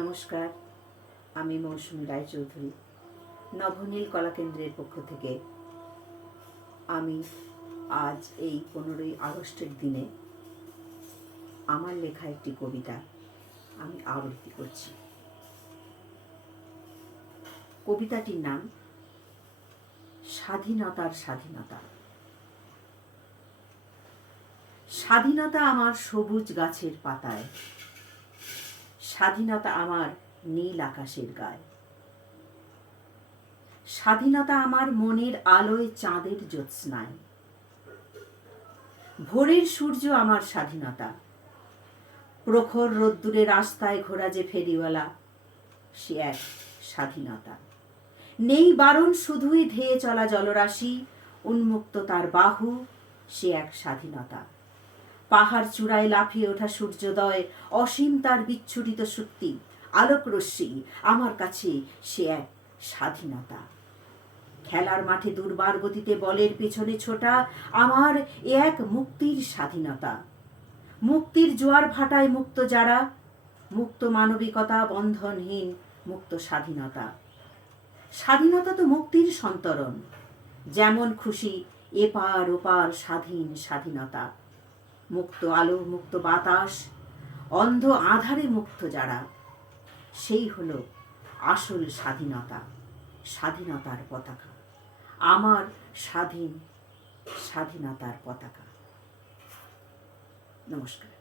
নমস্কার, আমি মৌসুমী রায়চৌধুরী। নভনীল কলাকেন্দ্রের পক্ষ থেকে আমি আজ এই 15ই আগস্টের দিনে আমার লেখা একটি কবিতা আমি আবৃত্তি করছি। কবিতাটির নাম স্বাধীনতার স্বাধীনতা। স্বাধীনতা আমার সবুজ গাছের পাতায়, স্বাধীনতা আমার নীল আকাশের গায়ে, স্বাধীনতা আমার মনের আলোয় চাঁদের জ্যোৎস্নায়। ভোরের সূর্য আমার স্বাধীনতা, প্রখর রোদ্দুরে রাস্তায় ঘোরা যে ফেরিওয়ালা, সে এক স্বাধীনতা। নেই বারণ, শুধুই ধেয়ে চলা জলরাশি, উন্মুক্ত তার বাহু, সে এক স্বাধীনতা। পাহাড় চূড়ায় লাফিয়ে ওঠা সূর্যোদয়, অসীম তার বিচ্ছুরিত শক্তি, আলোক রশ্মি, আমার কাছে সে এক স্বাধীনতা। খেলার মাঠে দুর্বার গতিতে বলের পেছনে ছোটা, আমার এ এক মুক্তির স্বাধীনতা। মুক্তির জোয়ার ভাটায় মুক্ত যারা, মুক্ত মানবিকতা, বন্ধনহীন মুক্ত স্বাধীনতা। স্বাধীনতা তো মুক্তির সন্তরণ, যেমন খুশি এপার ওপার স্বাধীন স্বাধীনতা। মুক্ত আলো, মুক্ত বাতাস, অন্ধ আধারে মুক্ত যারা, সেই হলো আসল স্বাধীনতা, স্বাধীনতার পতাকা, আমার স্বাধীনতার পতাকা। নমস্কার।